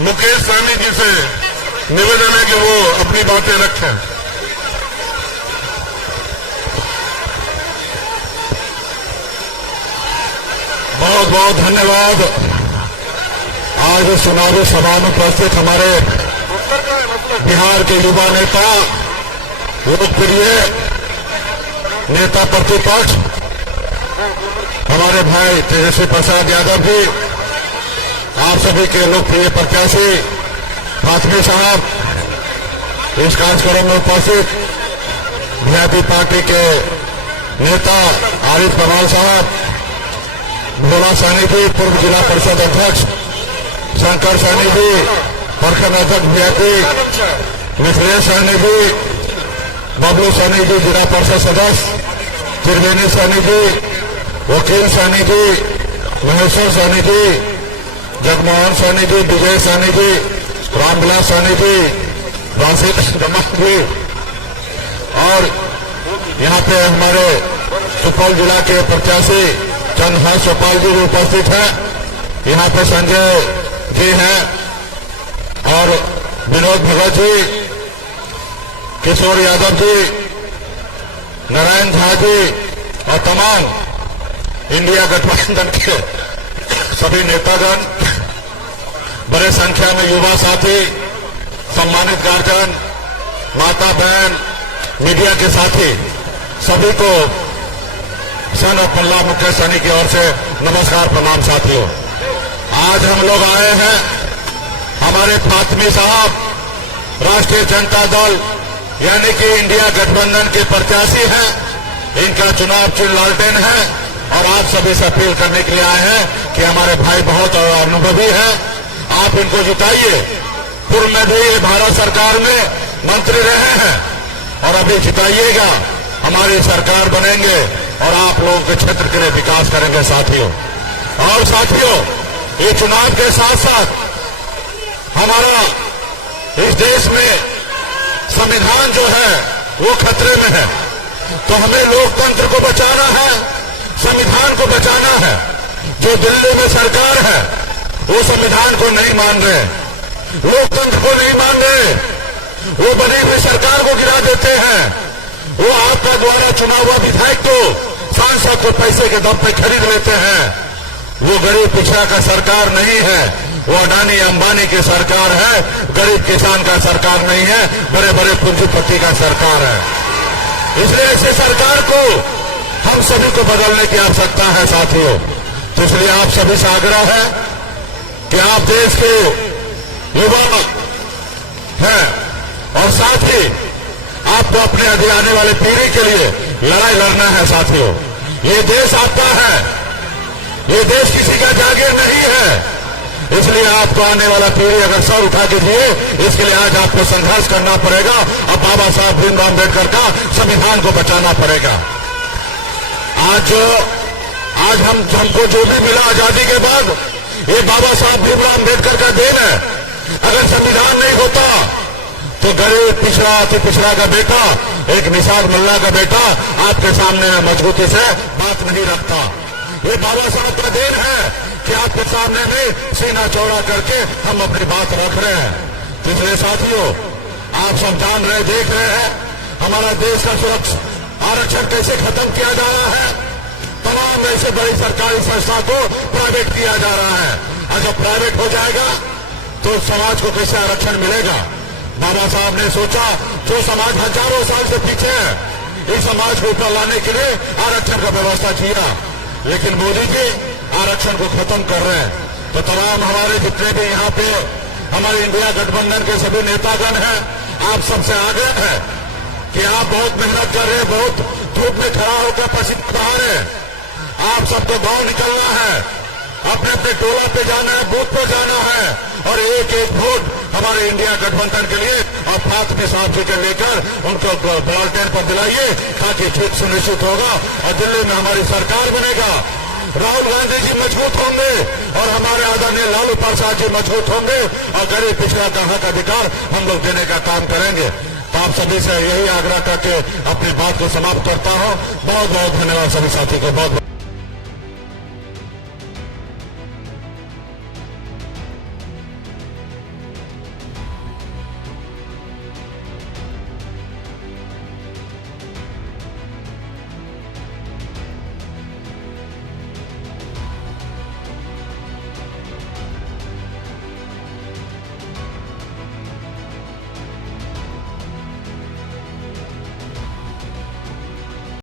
मुकेश सहनी जी से निवेदन है कि वो अपनी बातें रखें। बहुत बहुत धन्यवाद। आज चुनावी सभा में उपस्थित हमारे बिहार के युवा नेता, लोकप्रिय नेता प्रतिपक्ष हमारे भाई तेजस्वी प्रसाद यादव जी, आप सभी के लोकप्रिय प्रत्याशी फातमी साहब, इस कार्यक्रम में उपस्थित वीआईपी पार्टी के नेता आरिफ कमाल साहब, भोला सहनी जी पूर्व जिला परिषद अध्यक्ष, शंकर सहनी जी प्रखंड अध्यक्ष वीआईपी, मिथिलेश सहनी जी, बबलू सहनी जी जिला परिषद सदस्य, त्रिवेणी सहनी जी, वकील सहनी जी, महेश्वर सहनी जी, जगमोहन सहनी जी, विजय सहनी जी, रामविलास सहनी जी, राशिद जमात जी, और यहाँ पे हमारे सुपौल जिला के प्रत्याशी चंद्रहास चौपाल जी भी उपस्थित है। यहाँ पे संजय जी हैं और विनोद भगत जी, किशोर यादव जी, नारायण झा जी और तमाम इंडिया गठबंधन के सभी नेतागण, बड़े संख्या में युवा साथी, सम्मानित गार्जियन, माता बहन, मीडिया के साथी, सभी को सन और पल्ला मुकेश सहनी की ओर से नमस्कार प्रणाम। साथियों, आज हम लोग आए हैं, हमारे फातमी साहब राष्ट्रीय जनता दल यानी कि इंडिया गठबंधन के प्रत्याशी हैं, इनका चुनाव चिन्ह लालटेन है और आप सभी से अपील करने के लिए आए हैं कि हमारे भाई बहुत अनुभवी हैं, आप इनको जिताइए। पूर्व में भी ये भारत सरकार में मंत्री रहे हैं और अभी जिताइएगा, हमारी सरकार बनेंगे और आप लोगों के क्षेत्र के लिए विकास करेंगे साथियों। और साथियों, ये चुनाव के साथ साथ हमारा इस देश में संविधान जो है वो खतरे में है, तो हमें लोकतंत्र को बचाना है, संविधान को बचाना है। जो दिल्ली में सरकार है वो संविधान को नहीं मान रहे, लोकतंत्र को नहीं मान रहे, वो बनी हुई सरकार को गिरा देते हैं। वो आपका द्वारा चुना हुआ विधायक को, सांसद को पैसे के दम पे खरीद लेते हैं। वो गरीब पिछड़ा का सरकार नहीं है, वो अडानी अंबानी की सरकार है, गरीब किसान का सरकार नहीं है, बड़े बड़े पूंजीपति का सरकार है। इसलिए ऐसे सरकार को हम सभी को बदलने की आवश्यकता है साथियों। तो इसलिए आप सभी से आग्रह है कि आप देश के युवा हैं और साथ ही आपको अपने आने वाले पीढ़ी के लिए लड़ाई लड़ना है साथियों। ये देश आपका है, ये देश किसी का जागीर नहीं है, इसलिए आपको आने वाला पीढ़ी अगर सर उठा के दिए, इसके लिए आज आपको संघर्ष करना पड़ेगा और बाबा साहब भीमराव अम्बेडकर का संविधान को बचाना पड़ेगा। आज हमको जो भी मिला आजादी के बाद, ये बाबा साहब भीमराव अम्बेडकर का देन है। अगर संविधान नहीं होता तो गरीब पिछड़ा अति पिछड़ा का बेटा, एक निसार मुल्ला का बेटा आपके सामने मजबूती से बात नहीं रखता। ये बाबा साहब का देन है कि आपके सामने में सीना चौड़ा करके हम अपनी बात रख रहे हैं। इसलिए साथियों, आप सब जान रहे, देख रहे हैं हमारा देश का सुरक्षा आरक्षण कैसे खत्म किया जा रहा है। तमाम ऐसे बड़ी सरकारी संस्था को प्राइवेट किया जा रहा है। अगर प्राइवेट हो जाएगा तो समाज को कैसे आरक्षण मिलेगा। बाबा साहब ने सोचा, जो समाज हजारों साल से पीछे है, इस समाज को ऊपर लाने के लिए आरक्षण का व्यवस्था किया, लेकिन मोदी जी आरक्षण को खत्म कर रहे हैं। तो तमाम हमारे जितने भी यहाँ पे हमारे इंडिया गठबंधन के सभी नेतागण हैं, आप सबसे आग्रह है कि आप बहुत मेहनत कर रहे हैं, बहुत धूप में खड़ा होकर पसीना बहा रहे हैं। आप सबको गांव निकलना है, अपने अपने टोला पे जाना है, बूथ पे जाना है और एक एक वोट हमारे इंडिया गठबंधन के लिए और फातमी साहब जी के लेकर उनको बॉलटेन पर दिलाइए, ताकि ठीक सुनिश्चित होगा और दिल्ली में हमारी सरकार बनेगा। राहुल गांधी जी मजबूत होंगे और हमारे आदरणीय लालू प्रसाद जी मजबूत होंगे और गरीब पिछड़ा का हक अधिकार हम लोग देने का काम करेंगे। तो आप सभी से यही आग्रह करके अपनी बात को समाप्त करता हूं। बहुत बहुत धन्यवाद सभी साथी को, बहुत बहुत